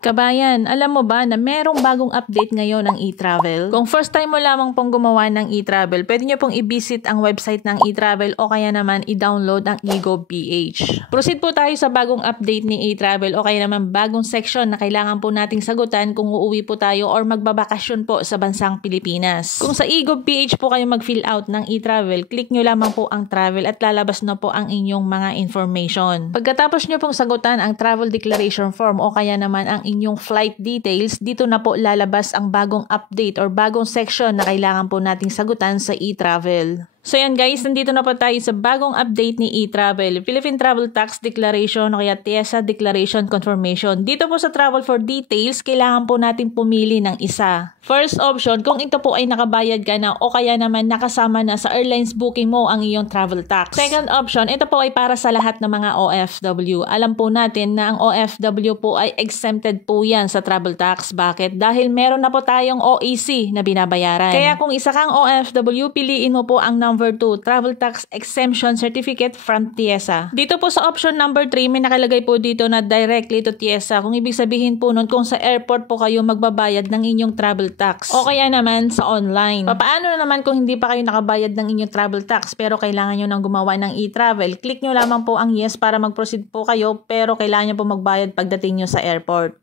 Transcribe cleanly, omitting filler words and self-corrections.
Kabayan, alam mo ba na merong bagong update ngayon ng e-travel? Kung first time mo lamang pong gumawa ng e-travel, pwede nyo pong i-visit ang website ng e-travel o kaya naman i-download ang eGov.ph. Proceed po tayo sa bagong update ni e-travel o kaya naman bagong section na kailangan po nating sagutan kung uuwi po tayo or magbabakasyon po sa bansang Pilipinas. Kung sa eGov.ph po kayo mag-fill out ng e-travel, click nyo lamang po ang travel at lalabas na po ang inyong mga information. Pagkatapos nyo pong sagutan ang travel declaration form o kaya naman ang inyong flight details, dito na po lalabas ang bagong update or bagong section na kailangan po nating sagutan sa e-travel. So yan guys, nandito na po tayo sa bagong update ni e-travel, Philippine Travel Tax Declaration o kaya TIESA Declaration Confirmation. Dito po sa travel for details, kailangan po natin pumili ng isa. First option, kung ito po ay nakabayad ka na o kaya naman nakasama na sa airlines booking mo ang iyong travel tax. Second option, ito po ay para sa lahat ng mga OFW. Alam po natin na ang OFW po ay exempted po yan sa travel tax. Bakit? Dahil meron na po tayong OEC na binabayaran. Kaya kung isa kang OFW, piliin mo po ang number 2, Travel Tax Exemption Certificate from TIESA. Dito po sa option number 3, may nakalagay po dito na directly to TIESA. Kung ibig sabihin po nun, kung sa airport po kayo magbabayad ng inyong travel tax. O kaya naman sa online. Paano naman kung hindi pa kayo nakabayad ng inyong travel tax pero kailangan nyo nang gumawa ng e-travel? Click nyo lamang po ang yes para mag-proceed po kayo pero kailangan nyo po magbayad pagdating nyo sa airport.